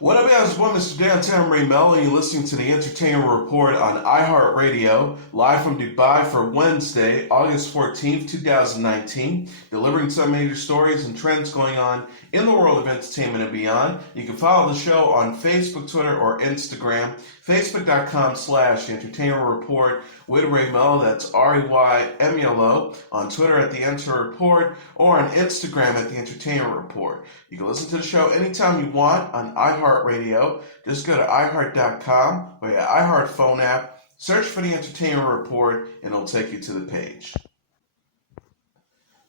What up, guys? Well, Mr. Downtown Melo, and you're listening to the Entertainment Report on iHeartRadio, live from Dubai for Wednesday, August 14th, 2019, delivering some major stories and trends going on in the world of entertainment and beyond. You can follow the show on Facebook, Twitter, or Instagram. Facebook.com/Entertainment Report with Ray Melo, that's REYMELO, on Twitter at The Enter Report, or on Instagram at The Entertainment Report. You can listen to the show anytime you want on iHeartRadio. Just go to iHeart.com or your iHeart phone app, search for The Entertainment Report, and it'll take you to the page.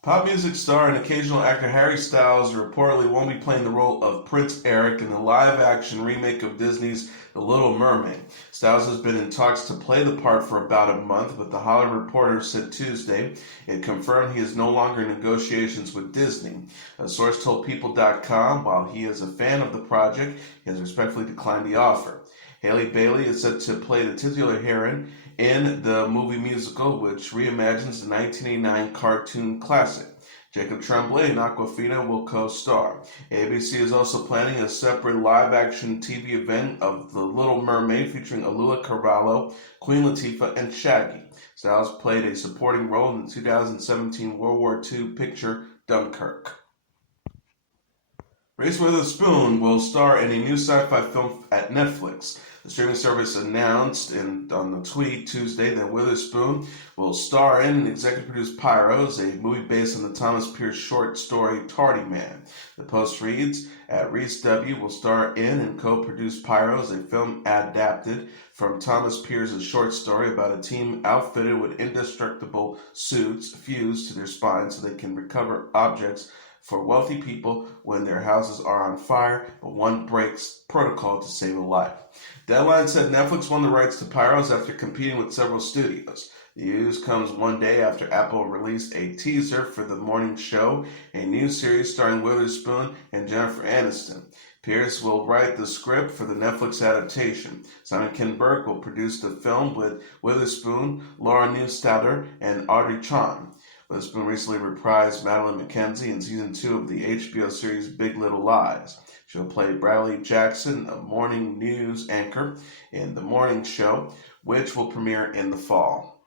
Pop music star and occasional actor Harry Styles reportedly won't be playing the role of Prince Eric in the live-action remake of Disney's The Little Mermaid. Styles has been in talks to play the part for about a month, but The Hollywood Reporter said Tuesday it confirmed he is no longer in negotiations with Disney. A source told People.com while he is a fan of the project, he has respectfully declined the offer. Halle Bailey is set to play the titular heroine in the movie musical, which reimagines the 1989 cartoon classic. Jacob Tremblay and Awkwafina will co-star. ABC is also planning a separate live-action TV event of The Little Mermaid featuring Alua Carvalho, Queen Latifah, and Shaggy. Styles played a supporting role in the 2017 World War II picture Dunkirk. Reese Witherspoon will star in a new sci-fi film at Netflix. The streaming service announced on the tweet Tuesday that Witherspoon will star in and executive produce Pyros, a movie based on the Thomas Pierce short story Tardy Man. The post reads, Reese W. will star in and co-produce Pyros, a film adapted from Thomas Pierce's short story about a team outfitted with indestructible suits fused to their spines so they can recover objects for wealthy people when their houses are on fire, but one breaks protocol to save a life. Deadline said Netflix won the rights to Pyros after competing with several studios. The news comes one day after Apple released a teaser for The Morning Show, a new series starring Witherspoon and Jennifer Aniston. Pierce will write the script for the Netflix adaptation. Simon Kinberg will produce the film with Witherspoon, Laura Neustadter, and Audrey Chon. Witherspoon recently reprised Madeline Mackenzie in Season 2 of the HBO series Big Little Lies. She'll play Bradley Jackson, a morning news anchor, in The Morning Show, which will premiere in the fall.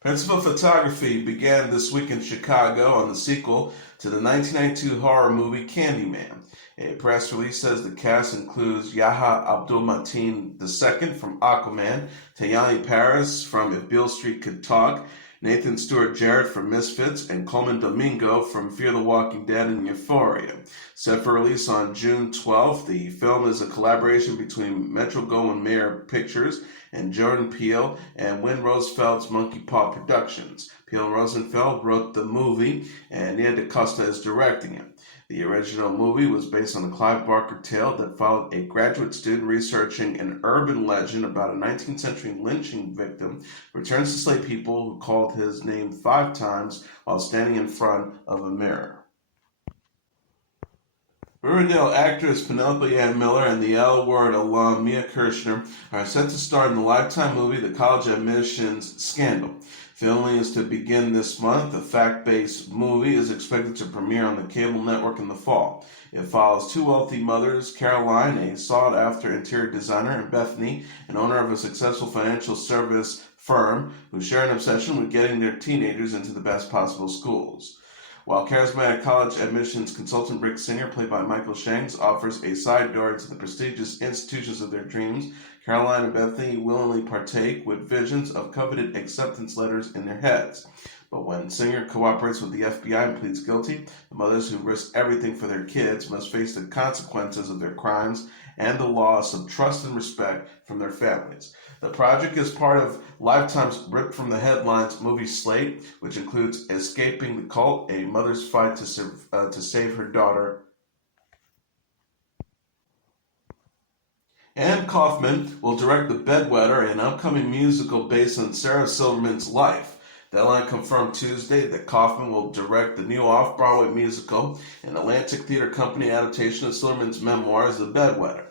Principal photography began this week in Chicago on the sequel to the 1992 horror movie Candyman. A press release says the cast includes Yahya Abdul-Mateen II from Aquaman, Tayani Paris from If Beale Street Could Talk, Nathan Stewart Jarrett from Misfits, and Colman Domingo from Fear the Walking Dead and Euphoria. Set for release on June 12th, the film is a collaboration between Metro-Goldwyn-Mayer Pictures and Jordan Peele and Wynn Roosevelt's Monkey Paw Productions. Peele and Rosenfeld wrote the movie, and Nia DaCosta is directing it. The original movie was based on a Clive Barker tale that followed a graduate student researching an urban legend about a 19th century lynching victim who returns to slay people who called his name 5 times while standing in front of a mirror. Riverdale actress Penelope Ann Miller and the L Word alum Mia Kirshner are set to star in the Lifetime movie The College Admissions Scandal. Filming is to begin this month. The fact-based movie is expected to premiere on the cable network in the fall. It follows 2 wealthy mothers, Caroline, a sought-after interior designer, and Bethany, an owner of a successful financial service firm, who share an obsession with getting their teenagers into the best possible schools. While charismatic college admissions consultant Rick Singer, played by Michael Shanks, offers a side door into the prestigious institutions of their dreams, Caroline and Bethany willingly partake with visions of coveted acceptance letters in their heads. But when Singer cooperates with the FBI and pleads guilty, the mothers who risk everything for their kids must face the consequences of their crimes and the loss of trust and respect from their families. The project is part of Lifetime's ripped from the headlines movie slate, which includes Escaping the Cult, a mother's fight to save her daughter, and Kauffman will direct The Bedwetter, an upcoming musical based on Sarah Silverman's life. Deadline confirmed Tuesday that Kauffman will direct the new off-Broadway musical, an Atlantic Theater Company adaptation of Silverman's memoirs, The Bedwetter.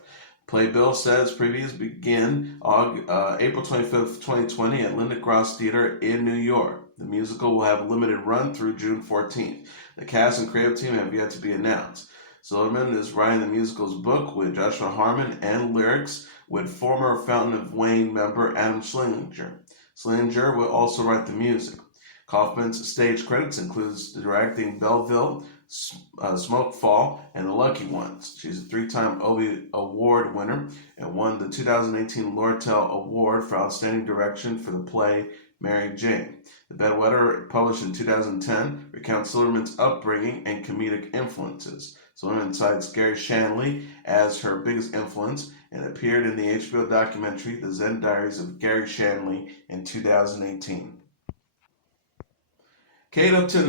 Playbill says previews begin April 25th, 2020 at Linda Gross Theater in New York. The musical will have a limited run through June 14th. The cast and creative team have yet to be announced. Silverman is writing the musical's book with Joshua Harmon and lyrics with former Fountain of Wayne member Adam Schillinger. Schillinger will also write the music. Kauffman's stage credits includes directing Belleville, Smokefall, and The Lucky Ones. She's a three-time Obie Award winner and won the 2018 Lortel Award for Outstanding Direction for the play Mary Jane. The Bedwetter, published in 2010, recounts Silverman's upbringing and comedic influences. Silverman cites Gary Shandling as her biggest influence and appeared in the HBO documentary The Zen Diaries of Gary Shandling in 2018. Kate Upton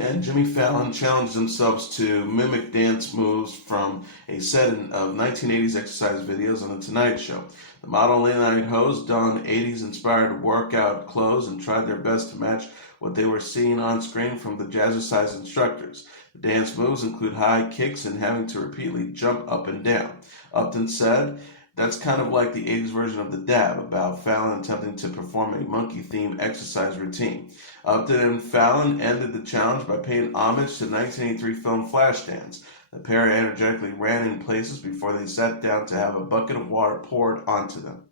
and Jimmy Fallon challenged themselves to mimic dance moves from a set of 1980s exercise videos on The Tonight Show. The model late-night hosts donned 80s-inspired workout clothes and tried their best to match what they were seeing on screen from the jazzercise instructors. The dance moves include high kicks and having to repeatedly jump up and down. Upton said, "That's kind of like the 80s version of the dab," about Fallon attempting to perform a monkey-themed exercise routine. Upton and Fallon ended the challenge by paying homage to the 1983 film Flashdance. The pair energetically ran in places before they sat down to have a bucket of water poured onto them.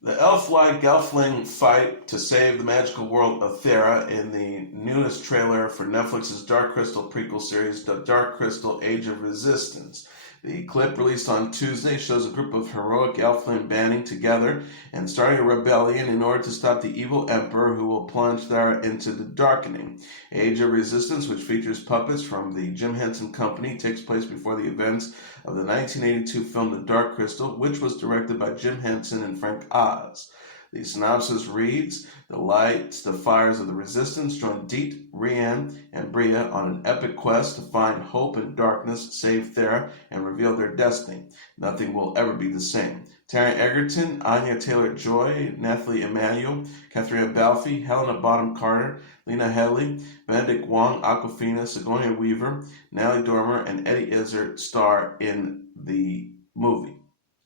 The elf-like Gelfling fight to save the magical world of Thera in the newest trailer for Netflix's Dark Crystal prequel series, The Dark Crystal Age of Resistance. The clip released on Tuesday shows a group of heroic elfmen banding together and starting a rebellion in order to stop the evil emperor who will plunge Thera into the darkening. Age of Resistance, which features puppets from the Jim Henson Company, takes place before the events of the 1982 film The Dark Crystal, which was directed by Jim Henson and Frank Oz. The synopsis reads, "The lights, the fires of the resistance join Deet, Rian, and Bria on an epic quest to find hope in darkness, save Thera, and reveal their destiny. Nothing will ever be the same." Taron Egerton, Anya Taylor-Joy, Nathalie Emmanuel, Katharina Balfe, Helena Bonham Carter, Lena Headey, Benedict Wong, Awkwafina, Sigourney Weaver, Natalie Dormer, and Eddie Izzard star in the movie,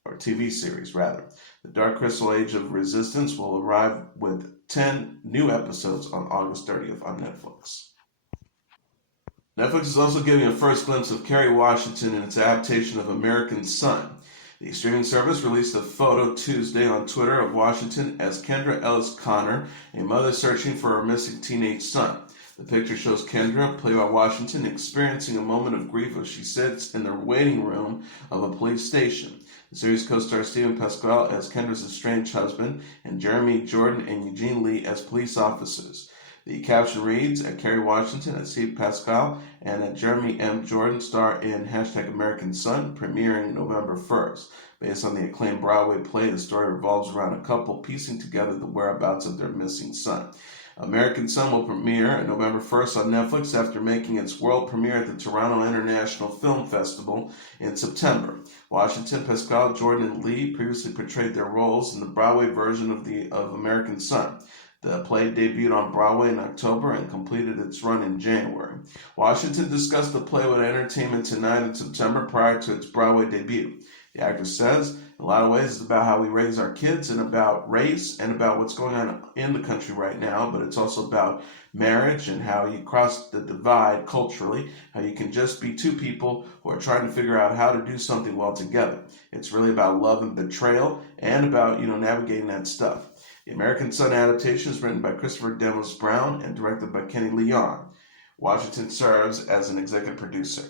or TV series rather. The Dark Crystal Age of Resistance will arrive with 10 new episodes on August 30th on Netflix. Netflix is also giving a first glimpse of Kerry Washington in its adaptation of American Son. The streaming service released a photo Tuesday on Twitter of Washington as Kendra Ellis Connor, a mother searching for her missing teenage son. The picture shows Kendra, played by Washington, experiencing a moment of grief as she sits in the waiting room of a police station. The series co-stars Stephen Pasquale as Kendra's estranged husband and Jeremy Jordan and Eugene Lee as police officers. The caption reads, "At Kerry Washington, at Steve Pasquale, and at Jeremy M. Jordan star in #American Son," premiering November 1st. Based on the acclaimed Broadway play, the story revolves around a couple piecing together the whereabouts of their missing son. American Son will premiere November 1st on Netflix after making its world premiere at the Toronto International Film Festival in September. Washington, Pasquale, Jordan, and Lee previously portrayed their roles in the Broadway version of American Son. The play debuted on Broadway in October and completed its run in January. Washington discussed the play with Entertainment Tonight in September prior to its Broadway debut. The actress says, "In a lot of ways, it's about how we raise our kids and about race and about what's going on in the country right now, but it's also about marriage and how you cross the divide culturally, how you can just be two people who are trying to figure out how to do something well together. It's really about love and betrayal and about, navigating that stuff." The American Son adaptation is written by Christopher Demos Brown and directed by Kenny Leon. Washington serves as an executive producer.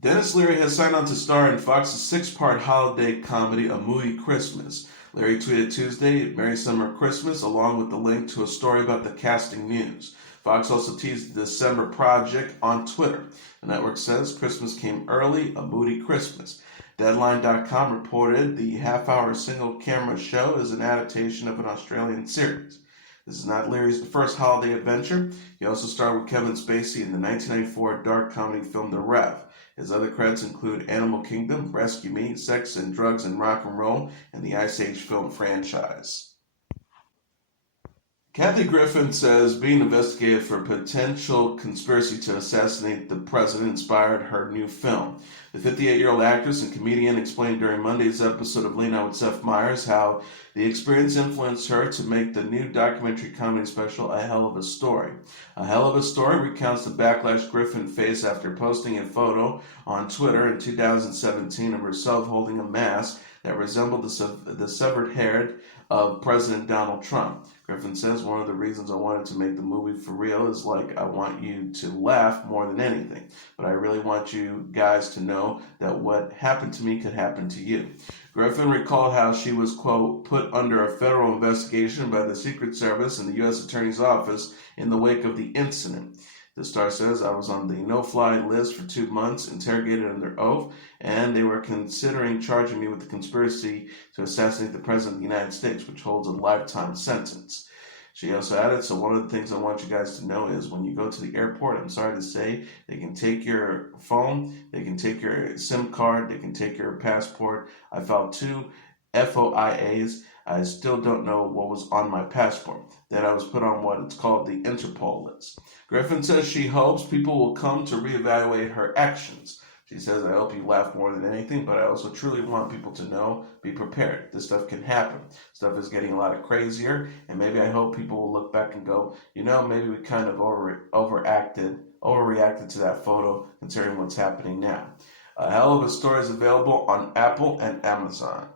Denis Leary has signed on to star in Fox's 6-part holiday comedy, A Moody Christmas. Leary tweeted Tuesday, "Merry Summer Christmas," along with the link to a story about the casting news. Fox also teased the December project on Twitter. The network says Christmas came early, a moody Christmas. Deadline.com reported the half-hour single-camera show is an adaptation of an Australian series. This is not Leary's first holiday adventure. He also starred with Kevin Spacey in the 1994 dark comedy film The Rev. His other credits include Animal Kingdom, Rescue Me, Sex and Drugs and Rock and Roll, and the Ice Age film franchise. Kathy Griffin says being investigated for potential conspiracy to assassinate the president inspired her new film. The 58-year-old actress and comedian explained during Monday's episode of Late Night with Seth Meyers how the experience influenced her to make the new documentary comedy special A Hell of a Story. A Hell of a Story recounts the backlash Griffin faced after posting a photo on Twitter in 2017 of herself holding a mask that resembled the severed head of President Donald Trump. Griffin says, one of the reasons I wanted to make the movie for real is I want you to laugh more than anything. But I really want you guys to know that what happened to me could happen to you. Griffin recalled how she was, quote, put under a federal investigation by the Secret Service and the U.S. Attorney's Office in the wake of the incident. The star says, I was on the no-fly list for 2 months, interrogated under oath, and they were considering charging me with the conspiracy to assassinate the President of the United States, which holds a lifetime sentence. She also added, so one of the things I want you guys to know is when you go to the airport, I'm sorry to say, they can take your phone, they can take your SIM card, they can take your passport. I filed 2 FOIAs. I still don't know what was on my passport. Then I was put on what it's called the Interpol list. Griffin says she hopes people will come to reevaluate her actions. She says, I hope you laugh more than anything, but I also truly want people to know, be prepared. This stuff can happen. Stuff is getting a lot crazier, and maybe I hope people will look back and go, maybe we kind of overreacted to that photo considering what's happening now. A Hell of a Story is available on Apple and Amazon.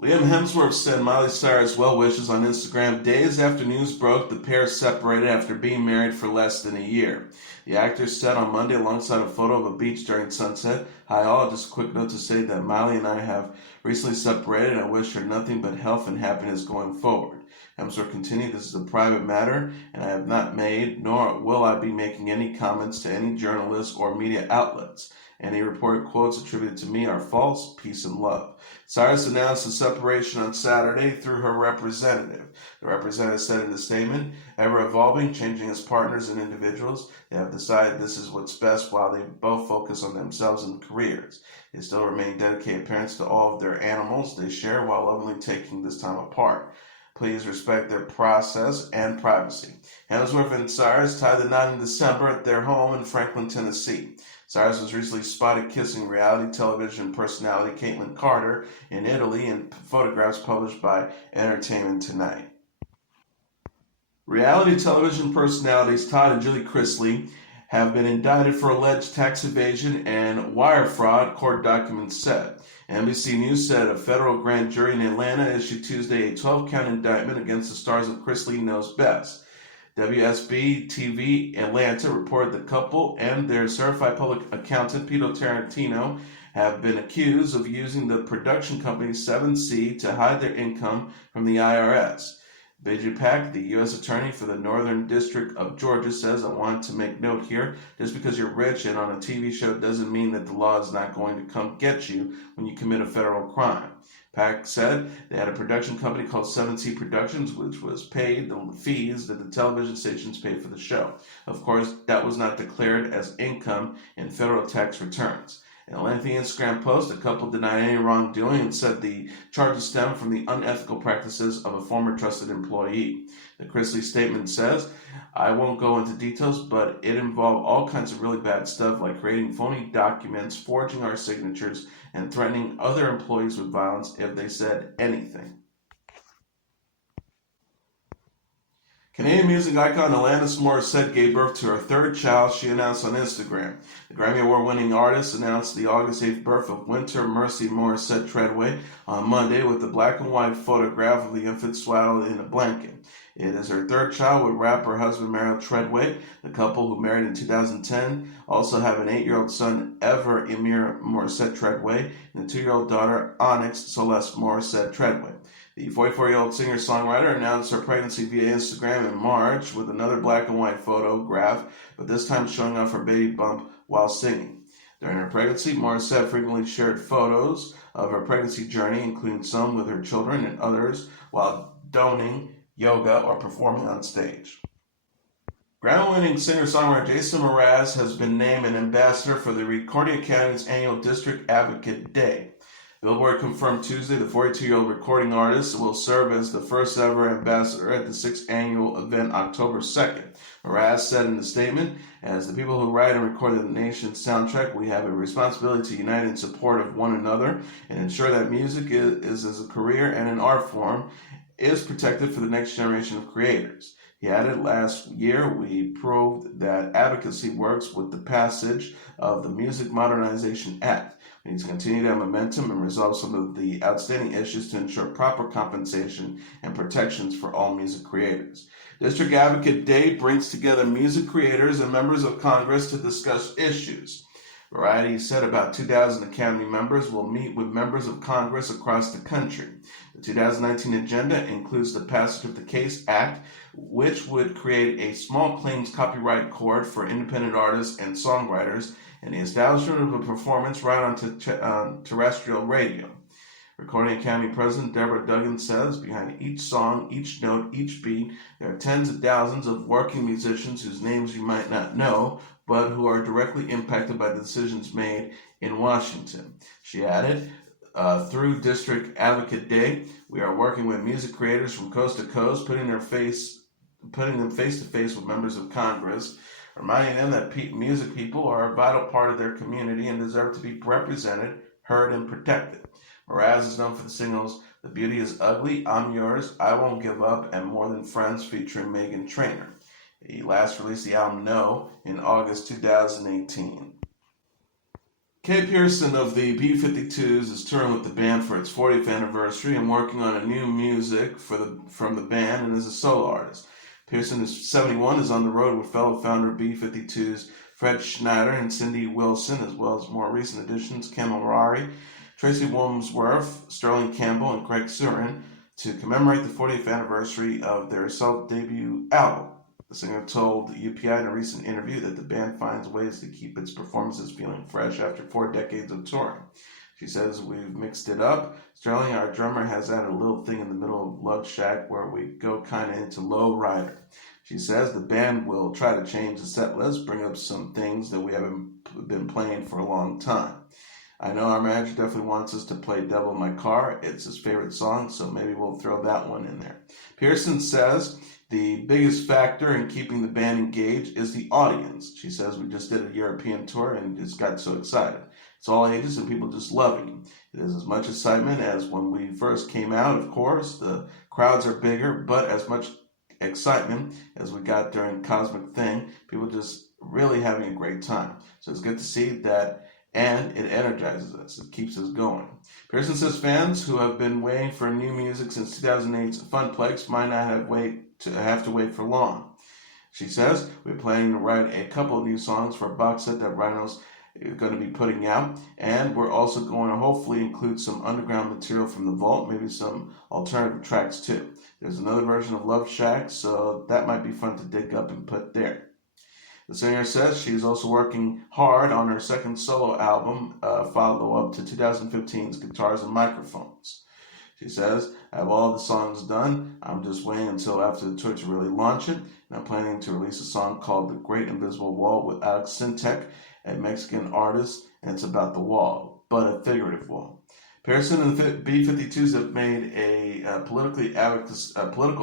Liam Hemsworth sent Miley Cyrus well wishes on Instagram days after news broke the pair separated after being married for less than a year. The actor said on Monday alongside a photo of a beach during sunset, Hi all, just a quick note to say that Miley and I have recently separated and I wish her nothing but health and happiness going forward. Hemsworth continued, this is a private matter and I have not made nor will I be making any comments to any journalists or media outlets. Any reported quotes attributed to me are false. Peace and love. Cyrus announced the separation on Saturday through her representative. The representative said in the statement, ever evolving, changing as partners and individuals, they have decided this is what's best while they both focus on themselves and careers. They still remain dedicated parents to all of their animals they share while lovingly taking this time apart. Please respect their process and privacy. Hemsworth and Cyrus tied the knot in December at their home in Franklin, Tennessee. Cyrus was recently spotted kissing reality television personality Caitlin Carter in Italy in photographs published by Entertainment Tonight. Reality television personalities Todd and Julie Chrisley have been indicted for alleged tax evasion and wire fraud, court documents said. NBC News said a federal grand jury in Atlanta issued Tuesday a 12-count indictment against the stars of Chrisley Knows Best. WSB-TV Atlanta reported the couple and their certified public accountant, Peter Tarantino, have been accused of using the production company 7C to hide their income from the IRS. Bijay Pak, the U.S. Attorney for the Northern District of Georgia, says, I want to make note here, just because you're rich and on a TV show doesn't mean that the law is not going to come get you when you commit a federal crime. Pak said they had a production company called 7C Productions, which was paid the fees that the television stations paid for the show. Of course, that was not declared as income in federal tax returns. In a lengthy Instagram post, the couple denied any wrongdoing and said the charges stem from the unethical practices of a former trusted employee. The Chrisley statement says, I won't go into details, but it involved all kinds of really bad stuff like creating phony documents, forging our signatures, and threatening other employees with violence if they said anything. Canadian music icon Alanis Morissette gave birth to her third child, she announced on Instagram. The Grammy Award-winning artist announced the August 8th birth of Winter Mercy Morissette Treadway on Monday with a black and white photograph of the infant swaddled in a blanket. It is her third child with rapper husband Melo Treadway. The couple, who married in 2010, also have an 8-year-old son, Ever Emir Morissette Treadway, and a 2-year-old daughter, Onyx Celeste Morissette Treadway. The 44-year-old singer-songwriter announced her pregnancy via Instagram in March with another black and white photograph, but this time showing off her baby bump while singing. During her pregnancy, Morissette frequently shared photos of her pregnancy journey, including some with her children and others while doning yoga or performing on stage. Grammy-winning singer-songwriter Jason Mraz has been named an ambassador for the Recording Academy's annual District Advocate Day. Billboard confirmed Tuesday the 42-year-old recording artist will serve as the first ever ambassador at the 6th annual event October 2nd. Mraz said in the statement, "As the people who write and record the nation's soundtrack, we have a responsibility to unite in support of one another and ensure that music is as a career and an art form is protected for the next generation of creators." He added, "Last year, we proved that advocacy works with the passage of the Music Modernization Act. We need to continue that momentum and resolve some of the outstanding issues to ensure proper compensation and protections for all music creators." District Advocate Day brings together music creators and members of Congress to discuss issues. Variety said about 2,000 Academy members will meet with members of Congress across the country. The 2019 agenda includes the passage of the CASE Act, which would create a small claims copyright court for independent artists and songwriters, and the establishment of a performance right on terrestrial radio. Recording Academy President Deborah Duggan says, "Behind each song, each note, each beat, there are tens of thousands of working musicians whose names you might not know, but who are directly impacted by the decisions made in Washington." She added, "Through District Advocate Day, we are working with music creators from coast to coast, putting them face to face with members of Congress, reminding them that music people are a vital part of their community and deserve to be represented, heard, and protected." Mraz is known for the singles "The Beauty Is Ugly," "I'm Yours," "I Won't Give Up," and "More Than Friends" featuring Meghan Trainor. He last released the album No in August 2018. Kate Pierson of the B-52s is touring with the band for its 40th anniversary and working on a new music from the band and is a solo artist. Pierson, is 71, is on the road with fellow founder of B-52s Fred Schneider and Cindy Wilson, as well as more recent additions Ken Murari, Tracy Wilmsworth, Sterling Campbell, and Craig Surin to commemorate the 40th anniversary of their self-debut album. The singer told UPI in a recent interview that the band finds ways to keep its performances feeling fresh after 4 decades of touring. She says, "We've mixed it up. Sterling, our drummer, has added a little thing in the middle of Love Shack where we go kind of into Low Rider." She says the band will try to change the set list, bring up some things that we haven't been playing for a long time. "I know our manager definitely wants us to play Devil in My Car. It's his favorite song, so maybe we'll throw that one in there." Pierson says the biggest factor in keeping the band engaged is the audience. She says, "We just did a European tour and just got so excited. It's all ages and people just loving it. It is as much excitement as when we first came out, of course. The crowds are bigger, but as much excitement as we got during Cosmic Thing. People just really having a great time. So it's good to see that, and it energizes us. It keeps us going." Pierson says fans who have been waiting for new music since 2008's Funplex might not have to wait for long. She says, "We're planning to write a couple of new songs for a box set that Rhino's going to be putting out, and we're also going to hopefully include some underground material from the vault, maybe some alternative tracks too. There's another version of Love Shack, so that might be fun to dig up and put there." The singer says she's also working hard on her second solo album, follow-up to 2015's Guitars and Microphones. She says, "I have all the songs done. I'm just waiting until after the tour to really launch it, and I'm planning to release a song called The Great Invisible Wall with Alex Sintek, a Mexican artist, and it's about the wall, but a figurative wall." Pierson and the B-52s have made a political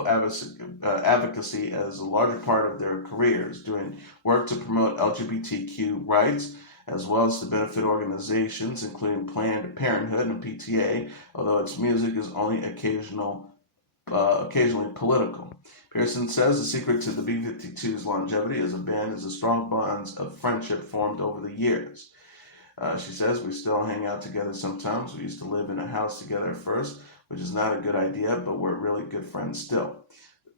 advocacy as a larger part of their careers, doing work to promote LGBTQ rights, as well as to benefit organizations, including Planned Parenthood and PTA, although its music is only occasionally political. Pierson says the secret to the B-52's longevity as a band is the strong bonds of friendship formed over the years. She says, "We still hang out together sometimes. We used to live in a house together at first, which is not a good idea, but we're really good friends still."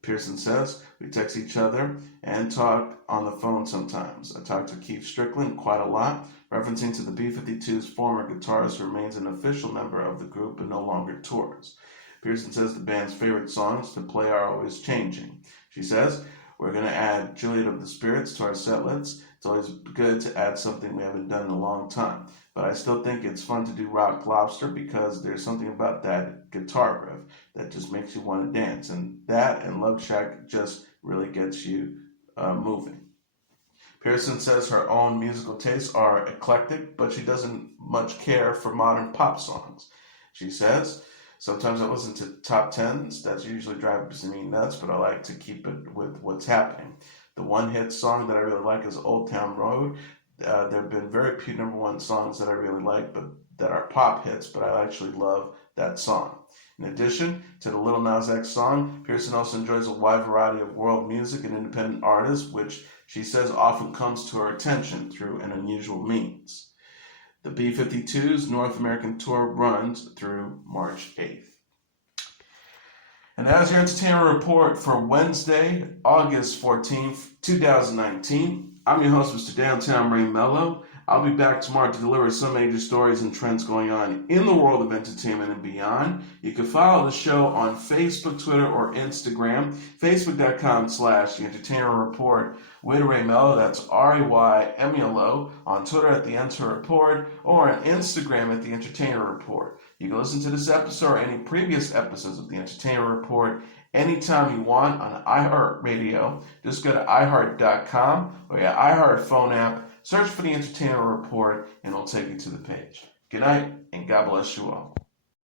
Pierson says, "We text each other and talk on the phone sometimes. I talk to Keith Strickland quite a lot," referencing to the B-52's former guitarist who remains an official member of the group and no longer tours. Pierson says the band's favorite songs to play are always changing. She says, "We're going to add Juliet of the Spirits to our set list. It's always good to add something we haven't done in a long time. But I still think it's fun to do Rock Lobster because there's something about that guitar riff that just makes you want to dance. And that and Love Shack just really gets you moving." Pierson says her own musical tastes are eclectic, but she doesn't much care for modern pop songs. She says, sometimes I listen to top 10s. That's usually drives me nuts, but I like to keep it with what's happening. The one hit song that I really like is Old Town Road. There have been very few number one songs that I really like, but that are pop hits, but I actually love that song. In addition to the Lil Nas X song, Pierson also enjoys a wide variety of world music and independent artists, which she says often comes to her attention through an unusual means. The B-52s North American tour runs through March 8th. And that is your entertainment report for Wednesday, August 14th, 2019. I'm your host, Mr. Downtown Ray Melo. I'll be back tomorrow to deliver some major stories and trends going on in the world of entertainment and beyond. You can follow the show on Facebook, Twitter, or Instagram. Facebook.com/The Entertainment Report with Ray Melo. That's RAYMELO. On Twitter at The Enter Report, or on Instagram at The Entertainment Report. You can listen to this episode or any previous episodes of The Entertainment Report anytime you want on iHeartRadio. Just go to iHeart.com or your iHeart phone app. Search for The Entertainment Report, and it'll take you to the page. Good night, and God bless you all.